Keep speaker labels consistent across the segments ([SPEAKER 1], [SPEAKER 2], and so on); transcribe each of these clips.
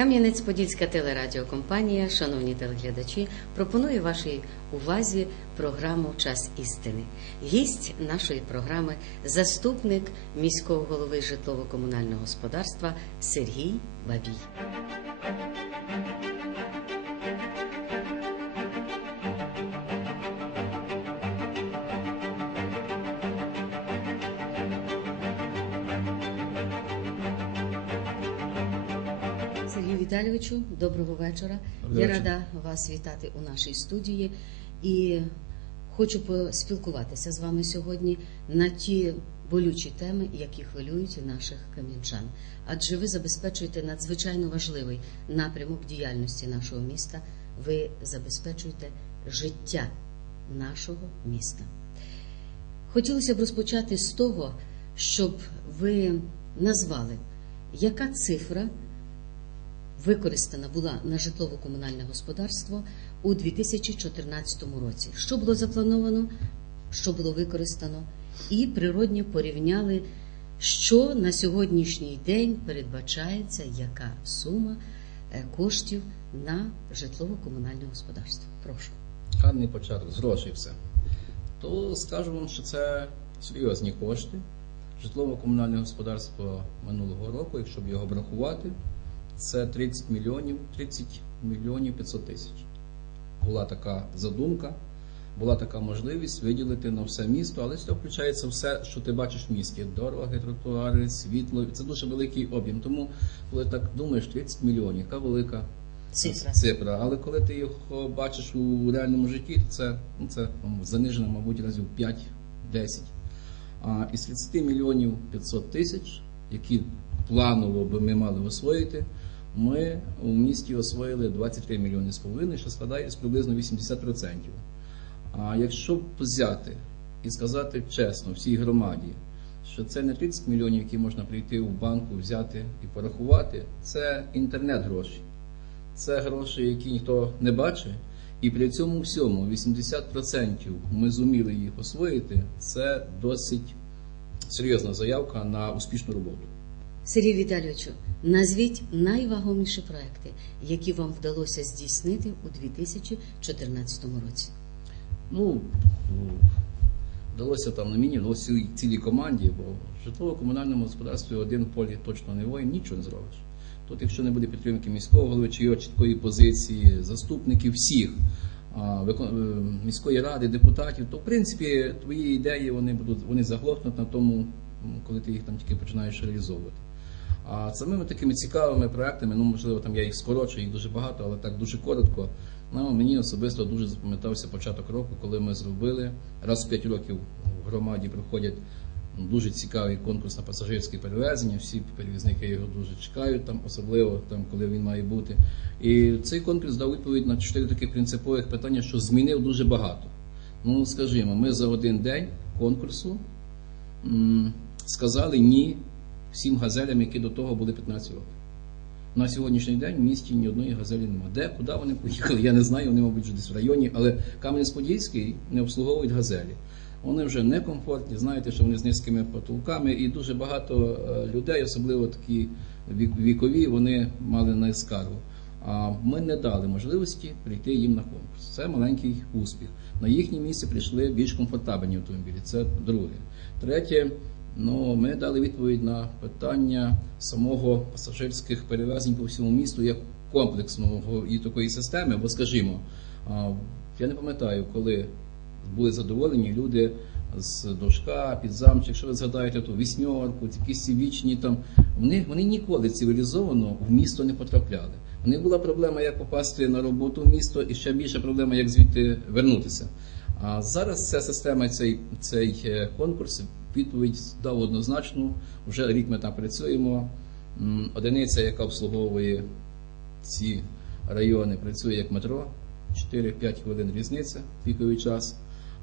[SPEAKER 1] Кам'янець-Подільська телерадіокомпанія, шановні телеглядачі, пропонує вашій увазі програму Час істини. Гість нашої програми заступник міського голови житлово-комунального господарства Сергій Бабій. Віталійовичу, доброго вечора.
[SPEAKER 2] Добрий
[SPEAKER 1] Я
[SPEAKER 2] вечір.
[SPEAKER 1] рада вас вітати у нашій студії і хочу поспілкуватися з вами сьогодні на ті болючі теми, які хвилюють наших кам'янчан. Адже ви забезпечуєте надзвичайно важливий напрямок діяльності нашого міста. Ви забезпечуєте життя нашого міста. Хотілося б розпочати з того, щоб ви назвали, яка цифра використана була на житлово-комунальне господарство у 2014 році. Що було заплановано, що було використано, і природньо порівняли, що на сьогоднішній день передбачається, яка сума е, коштів на житлово-комунальне господарство. Прошу.
[SPEAKER 2] Гарний початок, з грошей все. То скажу вам, що це серйозні кошти. Житлово-комунальне господарство минулого року, якщо б його обрахувати, це 30 мільйонів, 30 мільйонів 500 тисяч. Була така задумка, була така можливість виділити на все місто, але це включається все, що ти бачиш в місті: дороги, тротуари, світло. Це дуже великий об'єм. Тому, коли так думаєш, 30 мільйонів, яка велика
[SPEAKER 1] Цифра.
[SPEAKER 2] цифра. Але коли ти його бачиш у реальному житті, це, ну, це занижено, мабуть, разів 5-10. А із 30 мільйонів 500 тисяч, які планово би ми мали освоїти, ми у місті освоїли 23 мільйони з половиною, що складає приблизно 80%. А якщо взяти і сказати чесно всій громаді, що це не 30 мільйонів, які можна прийти в банку, взяти і порахувати, це інтернет-гроші. Це гроші, які ніхто не бачить. І при цьому всьому 80% ми зуміли їх освоїти. Це досить серйозна заявка на успішну роботу.
[SPEAKER 1] Сергій Віталійовичу, назвіть найвагоміші проекти, які вам вдалося здійснити у 2014 році.
[SPEAKER 2] Ну, вдалося там на мені, вдалося цілій, цілій команді, бо в житлово-комунальному господарстві один полі точно не воїн, нічого не зробиш. Тут, якщо не буде підтримки міського голови чи його чіткої позиції, заступників всіх е, міської ради, депутатів, то в принципі твої ідеї вони будуть вони заглохнуть на тому, коли ти їх там тільки починаєш реалізовувати. А самими такими цікавими проектами, ну можливо, там я їх скорочу, їх дуже багато, але так дуже коротко. Ну, мені особисто дуже запам'ятався початок року, коли ми зробили раз в 5 років в громаді проходять дуже цікавий конкурс на пасажирське перевезення. Всі перевізники його дуже чекають, там особливо там, коли він має бути. І цей конкурс дав відповідь на чотири таких принципових питання, що змінив дуже багато. Ну, скажімо, ми за один день конкурсу сказали ні всім газелям, які до того були 15 років. На сьогоднішній день в місті ні одної газелі немає. Де, куди вони поїхали, я не знаю, вони, мабуть, вже десь в районі, але Кам'янець-Подільський не обслуговують газелі. Вони вже некомфортні, знаєте, що вони з низькими потолками, і дуже багато е, людей, особливо такі вікові, вони мали на. А ми не дали можливості прийти їм на конкурс. Це маленький успіх. На їхнє місце прийшли більш комфортабельні автомобілі. Це друге. Третє, ну ми дали відповідь на питання самого пасажирських перевезень по всьому місту як комплексного і такої системи. Бо скажімо, я не пам'ятаю, коли були задоволені люди з дошка, підзамчик, якщо ви згадаєте ту вісьмерку, якісь ці вічні там. Вони, вони ніколи цивілізовано в місто не потрапляли. У них була проблема, як попасти на роботу в місто, і ще більша проблема, як звідти вернутися. А зараз ця система, цей, цей е, конкурс, відповідь дав однозначну. Вже рік ми там працюємо. Одиниця, яка обслуговує ці райони, працює як метро, 4-5 хвилин різниця, піковий час.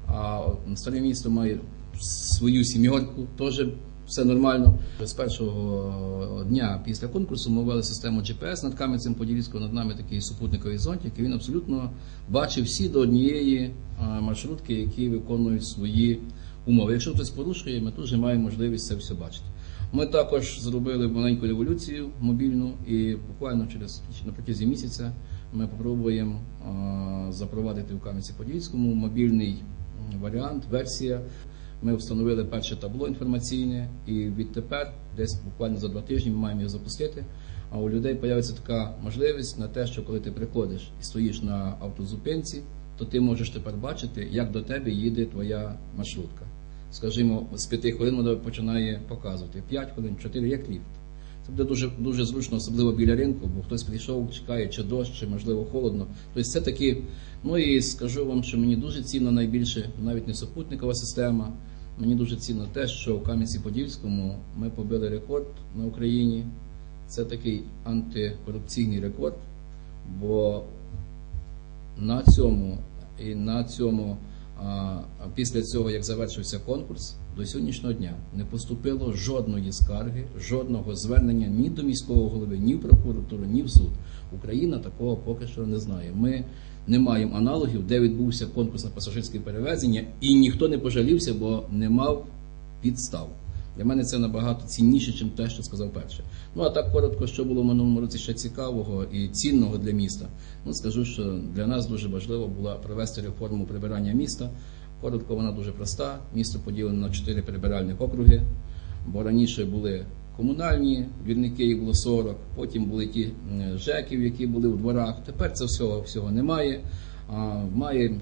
[SPEAKER 2] А старе місто має свою сім'йонку, теж все нормально. З першого дня після конкурсу ми ввели систему GPS над Кам'янцем Подільського, над нами такий супутниковий зонтик, і він абсолютно бачив всі до однієї маршрутки, які виконують свої умови. Якщо хтось порушує, ми теж маємо можливість це все бачити. Ми також зробили маленьку революцію мобільну, і буквально через на протязі місяця ми спробуємо запровадити в Кам'янці-Подільському мобільний варіант, версія. Ми встановили перше табло інформаційне, і відтепер, десь буквально за два тижні, ми маємо його запустити. А у людей з'явиться така можливість на те, що коли ти приходиш і стоїш на автозупинці, то ти можеш тепер бачити, як до тебе їде твоя маршрутка. Скажімо, з 5 хвилин вона починає показувати 5 хвилин, 4, як ліфт. Це буде дуже, дуже зручно, особливо біля ринку, бо хтось прийшов, чекає, чи дощ, чи можливо холодно. Тобто це такі. Ну і скажу вам, що мені дуже цінно найбільше, навіть не супутникова система. Мені дуже цінно те, що в Кам'янці-Подільському ми побили рекорд на Україні. Це такий антикорупційний рекорд, бо на цьому і на цьому після цього, як завершився конкурс, до сьогоднішнього дня не поступило жодної скарги, жодного звернення ні до міського голови, ні в прокуратуру, ні в суд. Україна такого поки що не знає. Ми не маємо аналогів, де відбувся конкурс на пасажирське перевезення, і ніхто не пожалівся, бо не мав підстав. Для мене це набагато цінніше, ніж те, що сказав перше. Ну а так коротко, що було в минулому році ще цікавого і цінного для міста. Ну скажу, що для нас дуже важливо було провести реформу прибирання міста. Коротко, вона дуже проста. Місто поділено на чотири прибиральних округи, бо раніше були комунальні двірники, їх було 40, потім були ті ЖЕКів, які були в дворах. Тепер це всього, всього немає.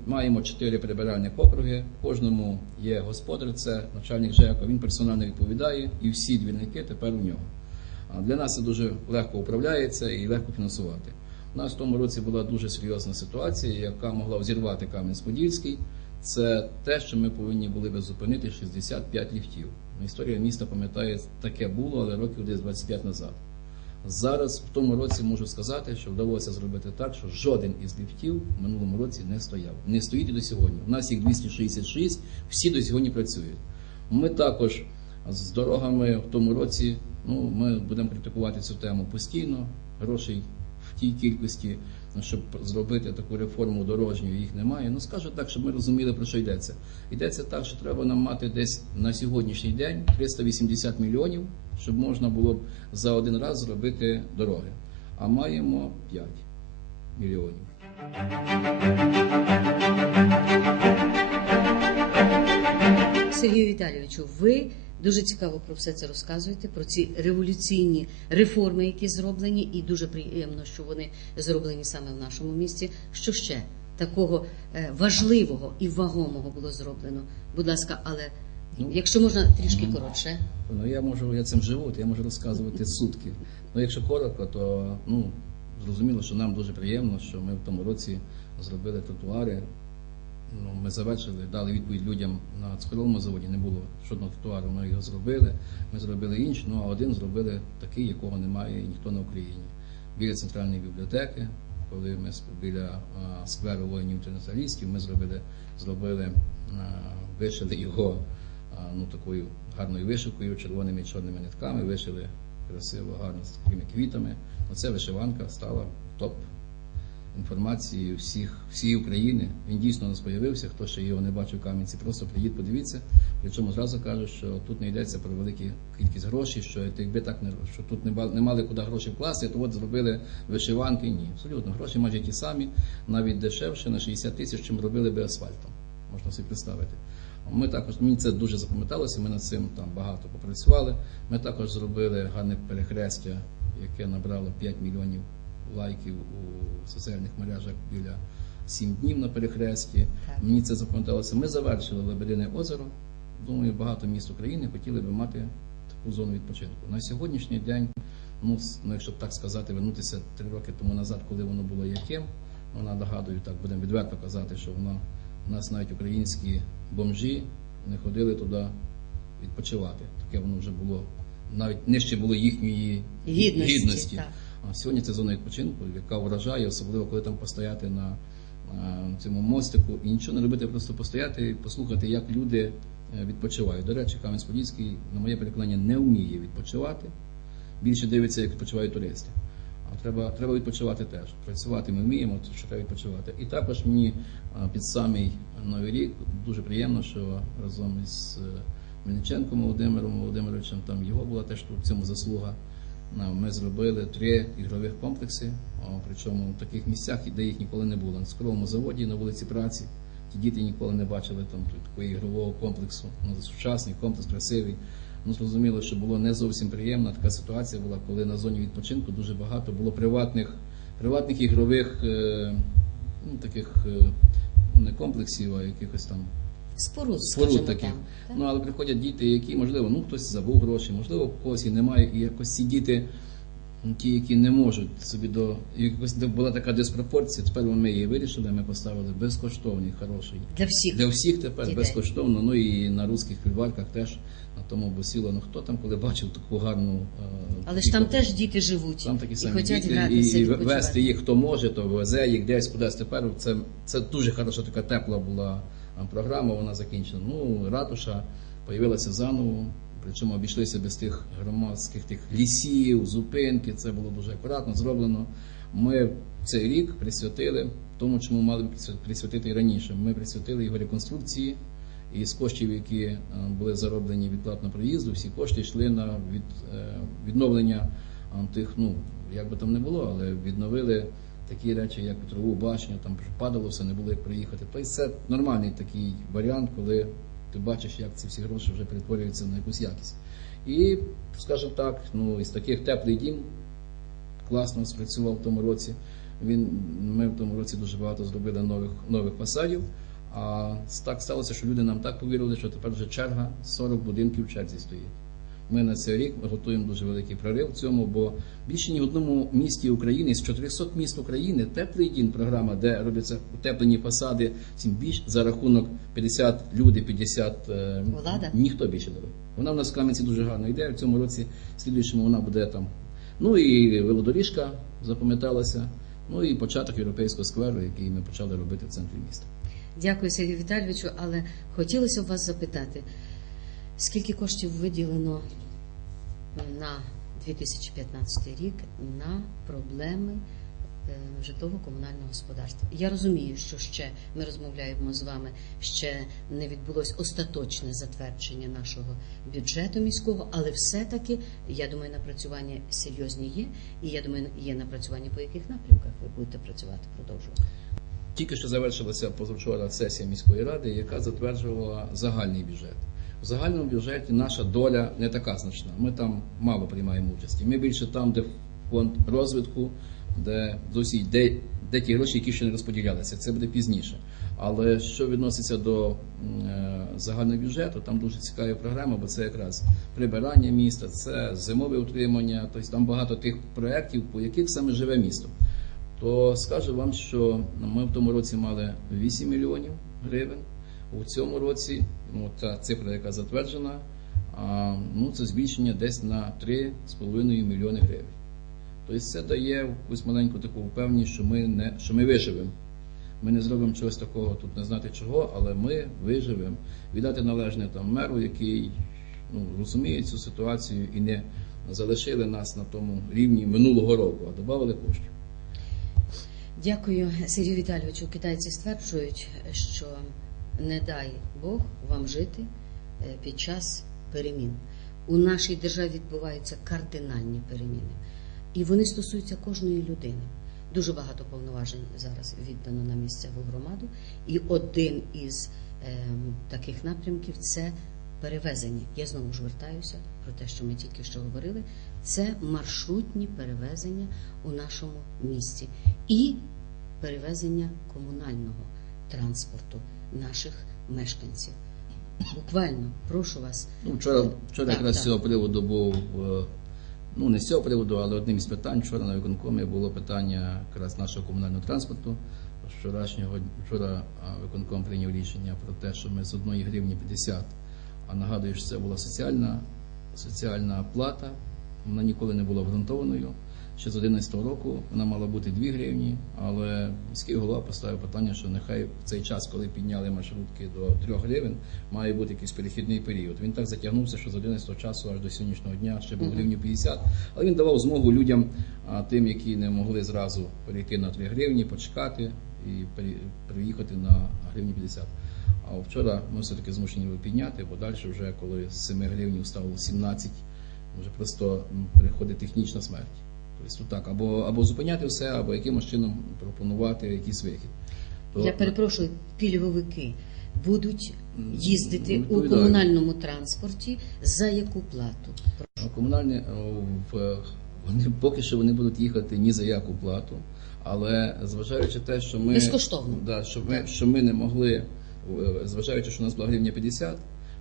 [SPEAKER 2] Маємо чотири прибиральні округи. Кожному є господар, це начальник ЖЕКа. Він персонально відповідає, і всі двірники тепер у нього. Для нас це дуже легко управляється і легко фінансувати. У нас в тому році була дуже серйозна ситуація, яка могла взірвати Кам'янець-Подільський. Це те, що ми повинні були би зупинити 65 ліфтів. Ну, Історія міста пам'ятає, таке було, але років десь 25 назад. Зараз в тому році можу сказати, що вдалося зробити так, що жоден із ліфтів в минулому році не стояв. Не стоїть і до сьогодні. У нас їх 266, всі до сьогодні працюють. Ми також з дорогами в тому році. Ну, ми будемо критикувати цю тему постійно. Грошей в тій кількості, щоб зробити таку реформу дорожню, їх немає. Ну скажу так, щоб ми розуміли про що йдеться. Йдеться так, що треба нам мати десь на сьогоднішній день 380 мільйонів, щоб можна було б за один раз зробити дороги. А маємо 5 мільйонів.
[SPEAKER 1] Сергію Віталійовичу, ви дуже цікаво про все це розказуєте, про ці революційні реформи, які зроблені, і дуже приємно, що вони зроблені саме в нашому місті. Що ще такого е, важливого і вагомого було зроблено? Будь ласка, але якщо можна трішки коротше.
[SPEAKER 2] Ну я можу, я цим живу, то я можу розказувати сутки. Ну якщо коротко, то ну зрозуміло, що нам дуже приємно, що ми в тому році зробили тротуари. Ну, ми завершили, дали відповідь людям на цукровому заводі. Не було жодного тротуару. Ми його зробили. Ми зробили інший, ну а один зробили такий, якого немає ніхто на Україні. Біля центральної бібліотеки, коли ми біля а, скверу воїнів інтернаціоналістів, ми зробили, зробили а, вишили його ну, такою гарною вишивкою, червоними і чорними нитками, вишили красиво, гарно з такими квітами. Оце вишиванка стала топ інформації всіх, всієї України. Він дійсно у нас появився. Хто ще його не бачив в Кам'янці, просто приїдь, подивіться. Причому зразу кажу, що тут не йдеться про велику кількість грошей, що якби так не що тут не мали куди гроші вкласти, то от зробили вишиванки. Ні, абсолютно гроші майже ті самі, навіть дешевше на 60 тисяч, чим робили би асфальтом. Можна собі представити. Ми також мені це дуже запам'яталося. Ми над цим там багато попрацювали. Ми також зробили гарне перехрестя, яке набрало 5 мільйонів лайків у соціальних мережах біля 7 днів на перехресті.
[SPEAKER 1] Так.
[SPEAKER 2] Мені це запам'яталося. Ми завершили Лебедине озеро. Думаю, багато міст України хотіли би мати таку зону відпочинку. На сьогоднішній день, ну, ну якщо так сказати, вернутися три роки тому назад, коли воно було яким, вона нагадую, так будемо відверто казати, що воно у нас навіть українські бомжі не ходили туди відпочивати. Таке воно вже було навіть нижче було їхньої
[SPEAKER 1] Гідності, так.
[SPEAKER 2] А сьогодні це зона відпочинку, яка вражає, особливо коли там постояти на е, цьому мостику і нічого не робити, просто постояти і послухати, як люди е, відпочивають. До речі, Кам'янець-Подільський, на моє переконання, не вміє відпочивати. Більше дивиться, як відпочивають туристи. А треба, треба відпочивати теж. Працювати ми вміємо, що треба відпочивати. І також мені е, під самий новий рік дуже приємно, що разом із е, Мельниченко Володимиром Володимировичем, там його була теж в цьому заслуга. Ну, Ми зробили три ігрових комплекси, причому в таких місцях, де їх ніколи не було. На скровому заводі, на вулиці праці. Ті діти ніколи не бачили там такого ігрового комплексу. Ну, сучасний комплекс, красивий. Ну, зрозуміло, що було не зовсім приємна така ситуація була, коли на зоні відпочинку дуже багато було приватних, приватних ігрових е, ну, таких е, ну, не комплексів, а якихось там
[SPEAKER 1] Споруд,
[SPEAKER 2] споруд таких.
[SPEAKER 1] Там, так?
[SPEAKER 2] Ну, але приходять діти, які, можливо, ну хтось забув гроші, можливо, у когось і немає. І якось ці діти, ті, які не можуть собі до якось була така диспропорція. Тепер ми її вирішили. Ми поставили безкоштовний, хороший.
[SPEAKER 1] Для всіх.
[SPEAKER 2] Для всіх тепер
[SPEAKER 1] Дітей.
[SPEAKER 2] безкоштовно, ну і на русських фільварках теж на тому босіло. Ну хто там, коли бачив таку гарну. е,
[SPEAKER 1] Але ж там
[SPEAKER 2] ком-
[SPEAKER 1] теж діти живуть
[SPEAKER 2] там такі
[SPEAKER 1] і
[SPEAKER 2] самі
[SPEAKER 1] хочуть
[SPEAKER 2] діти, і, і вести їх хто може, то везе їх десь кудись. Тепер це, це дуже хороша така тепла була програма, вона закінчена. Ну, ратуша появилася заново, причому обійшлися без тих громадських тих лісів, зупинки. Це було дуже акуратно зроблено. Ми цей рік присвятили тому, чому мали б присвятити і раніше. Ми присвятили його реконструкції. І з коштів, які е, були зароблені від платного проїзду, всі кошти йшли на від, е, відновлення тих, ну як би там не було, але відновили такі речі, як вітрову башню, там падало все, не було як приїхати. Тобто це нормальний такий варіант, коли ти бачиш, як ці всі гроші вже перетворюються на якусь якість. І, скажімо так, ну із таких теплий дім класно спрацював в тому році. Він, ми в тому році дуже багато зробили нових, нових фасадів. А так сталося, що люди нам так повірили, що тепер вже черга 40 будинків в черзі стоїть. Ми на цей рік готуємо дуже великий прорив в цьому, бо більше ні в одному місті України з 400 міст України теплий дім програма, де робляться утеплені фасади, цим більш за рахунок 50 люди, 50 е,
[SPEAKER 1] Влада?
[SPEAKER 2] ніхто більше не робить. Вона в нас в Кам'янці дуже гарно йде. В цьому році, слідуючому, вона буде там. Ну і велодоріжка запам'яталася. Ну і початок європейського скверу, який ми почали робити в центрі міста.
[SPEAKER 1] Дякую, Сергію Віталійовичу, але хотілося б вас запитати, скільки коштів виділено на 2015 рік на проблеми е, житлово-комунального господарства? Я розумію, що ще ми розмовляємо з вами, ще не відбулось остаточне затвердження нашого бюджету міського, але все-таки я думаю, напрацювання серйозні є, і я думаю, є напрацювання по яких напрямках ви будете працювати, продовжувати.
[SPEAKER 2] Тільки що завершилася позавчора сесія міської ради, яка затверджувала загальний бюджет. В загальному бюджеті наша доля не така значна. Ми там мало приймаємо участі. Ми більше там, де фонд розвитку, де досі де, де ті гроші, які ще не розподілялися. Це буде пізніше. Але що відноситься до е, загального бюджету, там дуже цікава програма, бо це якраз прибирання міста, це зимове утримання. Тобто там багато тих проєктів, по яких саме живе місто то скажу вам, що ми в тому році мали 8 мільйонів гривень. У цьому році ну, та цифра, яка затверджена, ну, це збільшення десь на 3,5 мільйони гривень. Тобто це дає якусь маленьку таку впевненість, що ми не що ми виживемо. Ми не зробимо чогось такого тут не знати чого, але ми виживемо. Віддати належне там меру, який ну, розуміє цю ситуацію і не залишили нас на тому рівні минулого року, а додали коштів.
[SPEAKER 1] Дякую, Сергію Віталійовичу. Китайці стверджують, що не дай Бог вам жити е, під час перемін. У нашій державі відбуваються кардинальні переміни, і вони стосуються кожної людини. Дуже багато повноважень зараз віддано на місцеву громаду, і один із е, таких напрямків це перевезення. Я знову ж вертаюся про те, що ми тільки що говорили. Це маршрутні перевезення у нашому місті і перевезення комунального транспорту наших мешканців. Буквально прошу вас.
[SPEAKER 2] Ну, вчора, вчора
[SPEAKER 1] Так,
[SPEAKER 2] якраз
[SPEAKER 1] так.
[SPEAKER 2] з цього приводу був, е, ну не з цього приводу, але одним із питань вчора на виконкомі було питання якраз нашого комунального транспорту. Вчорашнього вчора виконком прийняв рішення про те, що ми з 1 гривні 50, а нагадую, що це була соціальна, соціальна плата, вона ніколи не була обґрунтованою. Ще з 11 року вона мала бути 2 гривні, але міський голова поставив питання, що нехай в цей час, коли підняли маршрутки до 3 гривень, має бути якийсь перехідний період. Він так затягнувся, що з 11 часу аж до сьогоднішнього дня ще був гривні 50, але він давав змогу людям, тим, які не могли зразу перейти на 3 гривні, почекати і при- приїхати на гривні 50. А вчора ми все-таки змушені його підняти, бо далі вже коли з 7 гривень стало 17, вже просто приходить технічна смерть. Тобто так, або, або зупиняти все, або якимось чином пропонувати якийсь вихід. То-
[SPEAKER 1] Я перепрошую, пільговики будуть їздити у комунальному транспорті за яку плату?
[SPEAKER 2] А Комунальні в- вони поки що вони будуть їхати ні за яку плату, але зважаючи те, що ми
[SPEAKER 1] Безкоштовно.
[SPEAKER 2] да, що ми що ми не могли, е, зважаючи, що у нас була гривня 50,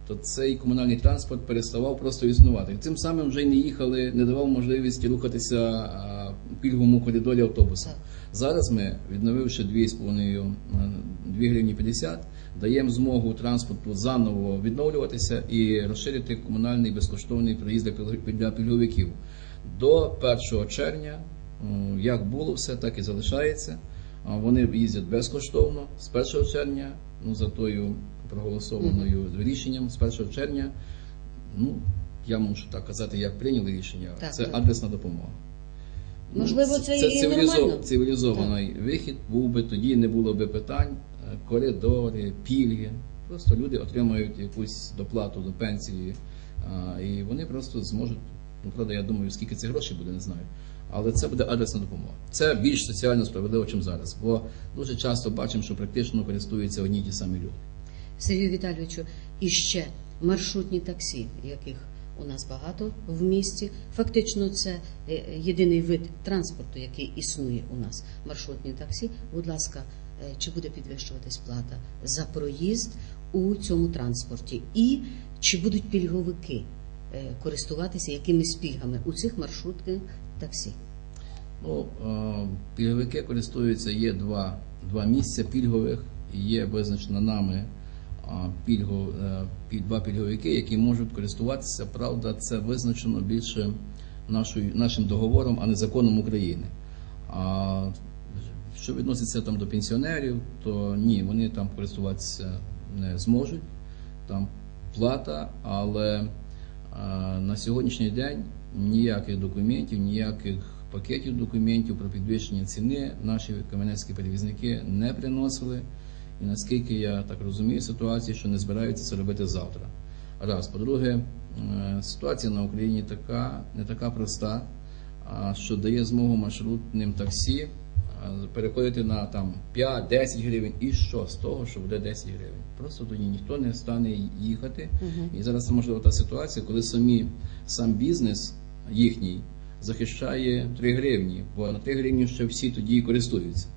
[SPEAKER 2] то цей комунальний транспорт переставав просто існувати. Тим самим вже не їхали, не давав можливості рухатися пільговому коридорі автобуса. Зараз ми, відновивши 2,5 е, 2 гривні 50, даємо змогу транспорту заново відновлюватися і розширити комунальний безкоштовний проїзд для пільг- пільговиків. До 1 червня, як було все, так і залишається. Вони їздять безкоштовно з 1 червня, ну за тою проголосованою рішенням з 1 червня. Ну, я можу так казати, як прийняли рішення.
[SPEAKER 1] Так,
[SPEAKER 2] це
[SPEAKER 1] так.
[SPEAKER 2] адресна допомога. Ну,
[SPEAKER 1] Можливо, це і
[SPEAKER 2] цивілізов-
[SPEAKER 1] нормально.
[SPEAKER 2] цивілізований вихід був би тоді, не було би питань, е, коридори, пільги. Просто люди отримають якусь доплату до пенсії, а, і вони просто зможуть. Ну, правда, я думаю, скільки це грошей буде, не знаю. Але це буде адресна допомога. Це більш соціально справедливо, ніж зараз. Бо дуже часто бачимо, що практично користуються одні й ті самі люди.
[SPEAKER 1] Сергію Віталійовичу, і ще маршрутні таксі, яких у нас багато в місті. Фактично, це е, єдиний вид транспорту, який існує у нас. Маршрутні таксі. Будь ласка, е, чи буде підвищуватись плата за проїзд у цьому транспорті? І чи будуть пільговики е, користуватися якимись пільгами у цих маршрутних таксі?
[SPEAKER 2] Ну, пільговики користуються, є два, два місця пільгових, є визначено нами пільгу, е, два пільговики, які можуть користуватися. Правда, це визначено більше нашою, нашим договором, а не законом України. А що відноситься там до пенсіонерів, то ні, вони там користуватися не зможуть. Там плата, але на сьогоднішній день ніяких документів, ніяких пакетів документів про підвищення ціни наші кам'янецькі перевізники не приносили. І наскільки я так розумію ситуацію, що не збираються це робити завтра. Раз. По-друге, е, ситуація на Україні така, не така проста, що дає змогу маршрутним таксі переходити на там 5-10 гривень. І що з того, що буде 10 гривень? Просто тоді ніхто не стане їхати. І зараз можливо та ситуація, коли самі сам бізнес їхній захищає 3 гривні, бо на 3 гривні ще всі тоді користуються.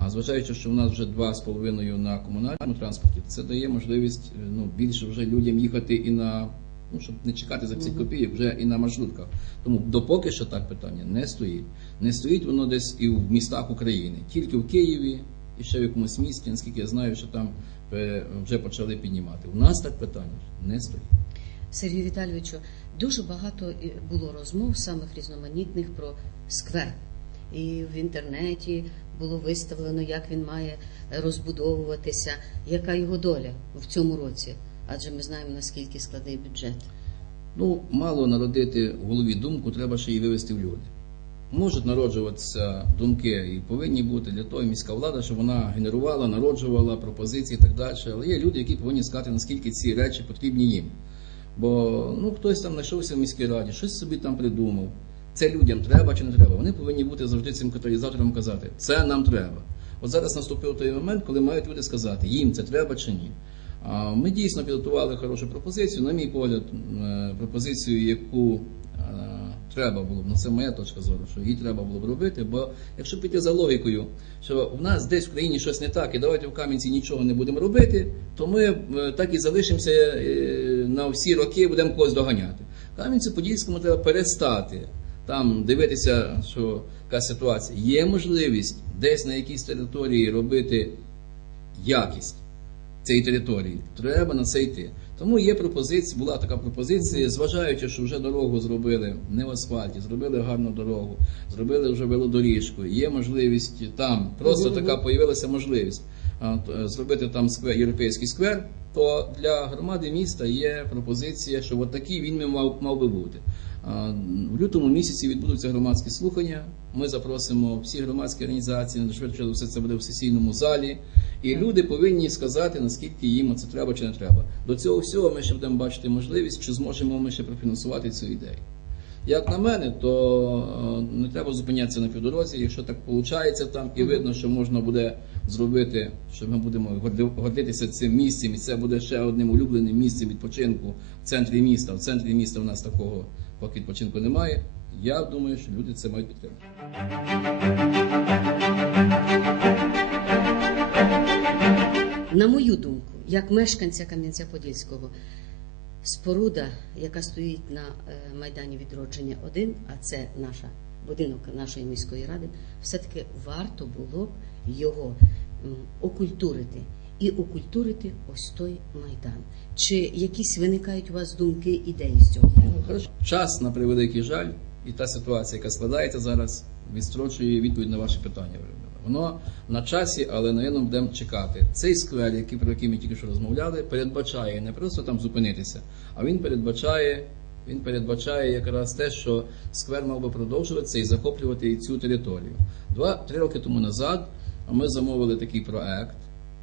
[SPEAKER 2] А зважаючи, що в нас вже 2,5 на комунальному транспорті, це дає можливість е, ну, більше вже людям їхати і на ну, щоб не чекати за 50 копійок, вже і на маршрутках. Тому допоки що так питання не стоїть. Не стоїть воно десь і в містах України, тільки в Києві і ще в якомусь місті, наскільки я знаю, що там вже почали піднімати. У нас так питання не стоїть.
[SPEAKER 1] Сергію Віталійовичу, дуже багато було розмов самих різноманітних про сквер. І в інтернеті було виставлено, як він має розбудовуватися, яка його доля в цьому році. Адже ми знаємо, наскільки складний бюджет.
[SPEAKER 2] Ну, мало народити в голові думку, треба ще її вивести в люди. Можуть народжуватися думки і повинні бути для того і міська влада, щоб вона генерувала, народжувала пропозиції і так далі. Але є люди, які повинні сказати, наскільки ці речі потрібні їм. Бо ну, хтось там знайшовся в міській раді, щось собі там придумав. Це людям треба чи не треба. Вони повинні бути завжди цим каталізатором казати, це нам треба. От зараз наступив той момент, коли мають люди сказати, їм це треба чи ні. Ми дійсно підготували хорошу пропозицію. На мій погляд, е, пропозицію, яку е, треба було б, ну це моя точка зору, що її треба було б робити. Бо якщо піти за логікою, що в нас десь в країні щось не так, і давайте в Кам'янці нічого не будемо робити, то ми е, так і залишимося на всі роки, будемо когось доганяти. Кам'янці Подільському треба перестати там дивитися, що яка ситуація. Є можливість десь на якійсь території робити якість цієї території. Треба на це йти. Тому є пропозиція, була така пропозиція, зважаючи, що вже дорогу зробили не в асфальті, зробили гарну дорогу, зробили вже велодоріжку. Є можливість там, просто така появилася можливість зробити там сквер, європейський сквер. То для громади міста є пропозиція, що от такий він мав, мав би бути. В лютому місяці відбудуться громадські слухання. Ми запросимо всі громадські організації, швидше все це буде в сесійному залі. І люди повинні сказати, наскільки їм це треба чи не треба. До цього всього ми ще будемо бачити можливість, чи зможемо ми ще профінансувати цю ідею. Як на мене, то е, не треба зупинятися на півдорозі. Якщо так виходить там і видно, що можна буде зробити, що ми будемо горди- гордитися цим місцем, і це буде ще одним улюбленим місцем відпочинку в центрі міста. В центрі міста в нас такого поки відпочинку немає. Я думаю, що люди це мають підтримати.
[SPEAKER 1] На мою думку, як мешканця Кам'янця-Подільського, споруда, яка стоїть на е, Майдані відродження 1, а це наша будинок нашої міської ради, все-таки варто було б його окультурити і окультурити ось той майдан. Чи якісь виникають у вас думки, ідеї з цього?
[SPEAKER 2] Час на превеликий жаль, і та ситуація, яка складається зараз, відстрочує відповідь на ваші питання. Воно на часі, але наверно, будемо чекати. Цей сквер, який про який ми тільки що розмовляли, передбачає не просто там зупинитися, а він передбачає. Він передбачає якраз те, що сквер мав би продовжуватися і захоплювати цю територію. Два-три роки тому назад ми замовили такий проект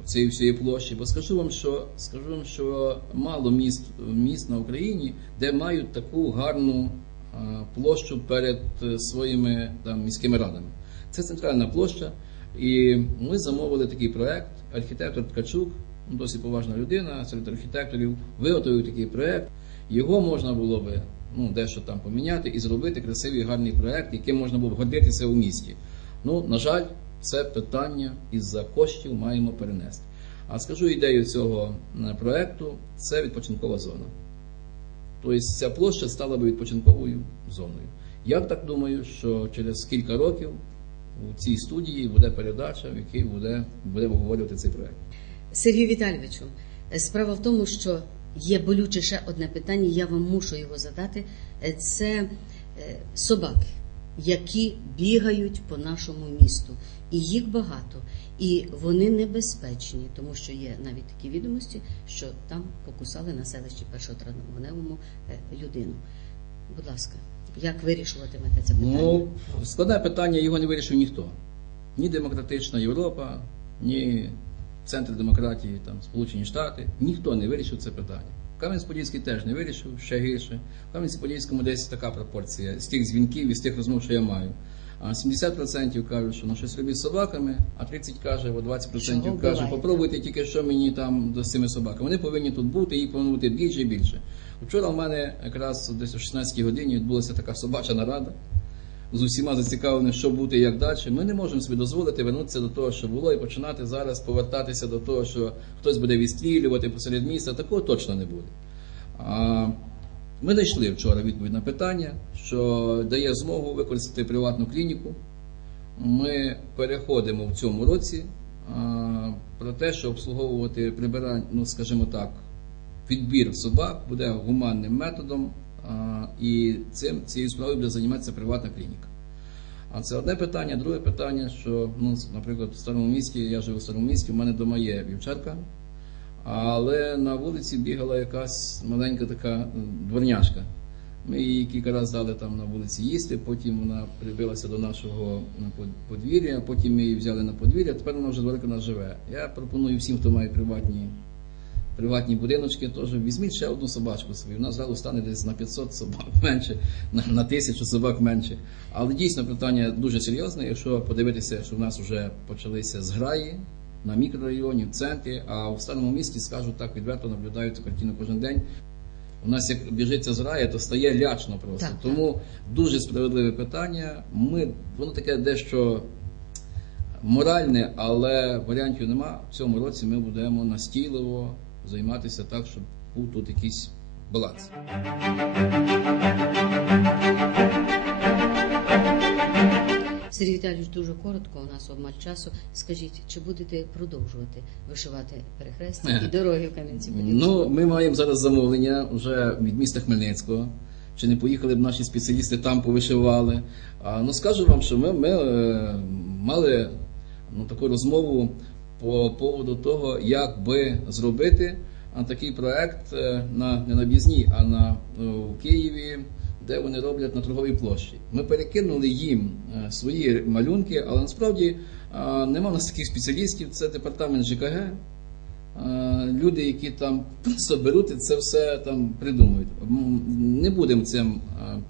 [SPEAKER 2] цієї всієї площі, бо скажу вам, що скажу вам, що мало міст міст на Україні, де мають таку гарну площу перед е, своїми там міськими радами. Це центральна площа, і ми замовили такий проект. Архітектор Ткачук, ну, досить поважна людина серед архітекторів, виготовив такий проект. Його можна було би ну, дещо там поміняти і зробити красивий гарний проект, яким можна було б гордитися у місті. Ну, на жаль, це питання із-за коштів маємо перенести. А скажу ідею цього е, проекту це відпочинкова зона. Тобто ця площа стала би відпочинковою зоною. Я так думаю, що через кілька років у цій студії буде передача, в якій буде, буде обговорювати цей проект.
[SPEAKER 1] Сергію Віталійовичу, е, справа в тому, що є болюче ще одне питання, я вам мушу його задати. Е, Це собаки, які бігають по нашому місту. І їх багато. І вони небезпечні, тому що є навіть такі відомості, що там покусали на селищі першотравневому е, людину. Будь ласка, як вирішуватимете це питання?
[SPEAKER 2] Ну, складне питання його не вирішив ніхто. Ні демократична Європа, ні Центр демократії, там, Сполучені Штати, ніхто не вирішив це питання. Кам'янець-Подільський теж не вирішив, ще гірше. В Кам'янці-Подільському десь така пропорція з тих дзвінків і з тих розмов, що я маю. А 70% кажуть, що ну щось робіть з собаками, а 30% каже, о 20%
[SPEAKER 1] Чого
[SPEAKER 2] кажуть, попробуйте тільки що мені там з цими собаками. Вони повинні тут бути, їх повинно бути більше і більше. Вчора в мене якраз десь о 16 годині відбулася така собача нарада з усіма зацікавленими, що бути і як далі. Ми не можемо собі дозволити вернутися до того, що було, і починати зараз повертатися до того, що хтось буде відстрілювати посеред міста. Такого точно не буде. А, Ми знайшли вчора відповідь на питання, що дає змогу використати приватну клініку. Ми переходимо в цьому році про те, що обслуговувати прибирання, ну скажімо так, підбір собак буде гуманним методом, і цим цією справою буде займатися приватна клініка. А це одне питання. Друге питання, що, ну, наприклад, в старому місті, я живу в старому місті, у мене вдома є вівчарка, але на вулиці бігала якась маленька така дворняшка. Ми її кілька разів дали там на вулиці їсти, потім вона прибилася до нашого подвір'я, потім ми її взяли на подвір'я, тепер вона вже далеко нас живе. Я пропоную всім, хто має приватні, приватні будиночки, теж візьміть ще одну собачку собі. У нас стане десь на 500 собак менше, на, на 1000 собак менше. Але дійсно питання дуже серйозне. Якщо подивитися, що в нас вже почалися зграї на мікрорайоні, в центрі, а в старому місті, скажу так, відверто наблюдаю цю картину кожен день. У нас як біжиться зграя, то стає лячно просто.
[SPEAKER 1] Так,
[SPEAKER 2] Тому дуже справедливе питання. Ми воно таке дещо моральне, але варіантів нема. В цьому році ми будемо настійливо займатися так, щоб був тут якийсь баланс.
[SPEAKER 1] Сергій Віталійович, дуже коротко, у нас обмаль часу. Скажіть, чи будете продовжувати вишивати перехрестя і дороги в камянці
[SPEAKER 2] Ну, ми маємо зараз замовлення вже від міста Хмельницького. Чи не поїхали б наші спеціалісти там повишивали? А, ну скажу вам, що ми, ми е, мали ну, таку розмову по поводу того, як би зробити такий проект е, на не на в'їзні, а на е, у Києві, де вони роблять на торговій площі. Ми перекинули їм е, свої малюнки, але насправді Нема у нас таких спеціалістів, це департамент ЖКГ. Люди, які там просто беруть це все там придумують. Не будемо цим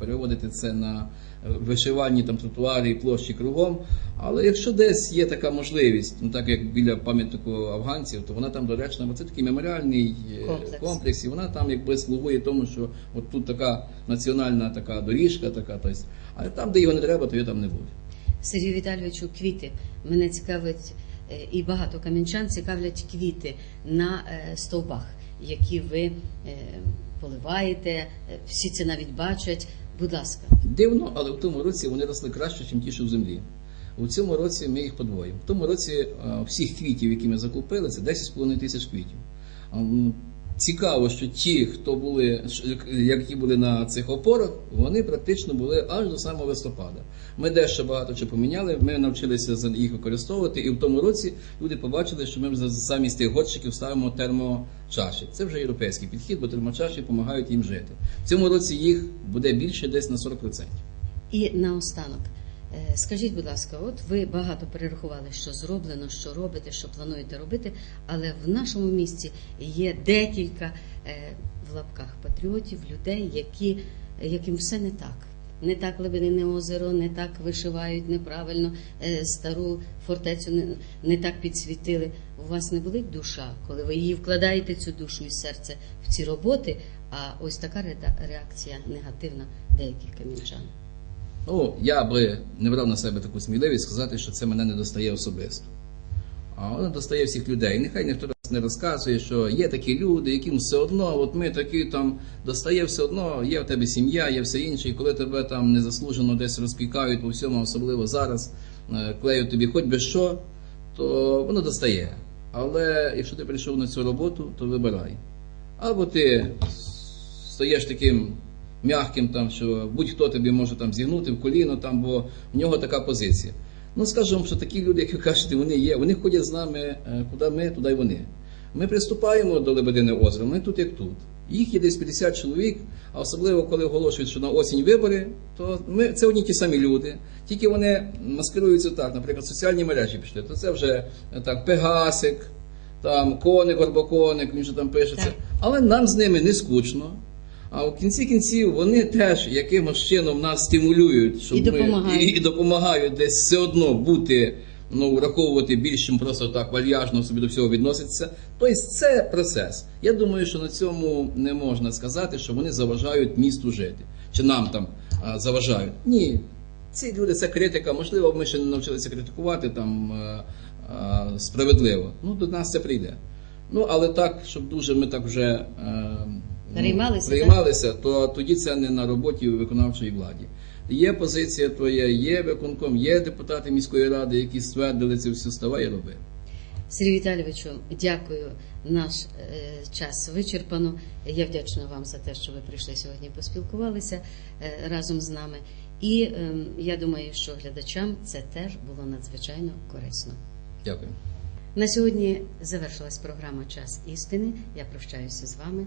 [SPEAKER 2] переводити це на вишивальні там тротуари і площі кругом. Але якщо десь є така можливість, ну так як біля пам'ятнику афганців, то вона там доречна, бо це такий меморіальний е,
[SPEAKER 1] Комплекс.
[SPEAKER 2] комплекс, і вона там якби слугує тому, що от тут така національна така доріжка, така, тобто, а там, де його не треба, то його там не буде.
[SPEAKER 1] Сергію Віталійовичу, квіти. Мене цікавить е, і багато кам'янчан цікавлять квіти на е, стовбах, які ви поливаєте. Всі це навіть бачать. Будь ласка,
[SPEAKER 2] Дивно, але в тому році вони росли краще, ніж ті, що в землі. У цьому році ми їх подвоїмо. В тому році е, всіх квітів, які ми закупили, це 10,5 тисяч квітів. Цікаво, що ті, хто були, які були на цих опорах, вони практично були аж до самого листопада. Ми дещо багато що поміняли, ми навчилися їх використовувати, і в тому році люди побачили, що ми замість тих горщиків ставимо термочаші. Це вже європейський підхід, бо термочаші допомагають їм жити. В цьому році їх буде більше десь на 40%.
[SPEAKER 1] і наостанок. Е, Скажіть, будь ласка, от ви багато перерахували, що зроблено, що робите, що плануєте робити, але в нашому місті є декілька е, в лапках патріотів, людей, які, яким все не так. Не так Лебедине озеро, не так вишивають неправильно е, стару фортецю, не, так підсвітили. У вас не болить душа, коли ви її вкладаєте цю душу і серце в ці роботи, а ось така реакція негативна деяких камінчан.
[SPEAKER 2] Ну, я би не брав на себе таку сміливість сказати, що це мене не достає особисто. А воно достає всіх людей. Нехай ніхто не розказує, що є такі люди, яким все одно, от ми такі там достає все одно, є в тебе сім'я, є все інше, і коли тебе там незаслужено десь розпікають по всьому, особливо зараз, е, клеють тобі хоч би що, то воно достає. Але якщо ти прийшов на цю роботу, то вибирай. Або ти стаєш таким м'яким, там, що будь-хто тобі може там зігнути в коліно, там, бо в нього така позиція. Ну, скажімо, що такі люди, як ви кажете, вони є, вони ходять з нами, е, куди ми, туди й вони. Ми приступаємо до Лебедине озера, ми тут як тут. Їх є десь 50 чоловік, а особливо коли оголошують, що на осінь вибори, то ми це одні ті самі люди. Тільки вони маскируються так, наприклад, соціальні мережі пішли, то це вже е, так Пегасик, там коник, горбоконик, він же там пишеться. Але нам з ними не скучно. А в кінці кінців вони теж якимось чином нас стимулюють, щоб
[SPEAKER 1] І допомагають.
[SPEAKER 2] Ми, і, і допомагають десь все одно бути, ну враховувати більш, чим просто так вальяжно собі до всього відноситься. Тобто це процес. Я думаю, що на цьому не можна сказати, що вони заважають місту жити, чи нам там а, заважають. Ні. Ці люди це критика. Можливо, ми ще не навчилися критикувати там е, е, справедливо. Ну, до нас це прийде. Ну, але так, щоб дуже ми так вже е,
[SPEAKER 1] Переймалися,
[SPEAKER 2] переймалися, то тоді це не на роботі виконавчої владі. Є позиція твоя, є виконком, є депутати міської ради, які ствердили це все, ставай і роби.
[SPEAKER 1] Сергію Віталійовичу, дякую. Наш е, час вичерпано. Я вдячна вам за те, що ви прийшли сьогодні, поспілкувалися е, разом з нами. І е, я думаю, що глядачам це теж було надзвичайно корисно.
[SPEAKER 2] Дякую.
[SPEAKER 1] На сьогодні завершилась програма Час істини. Я прощаюся з вами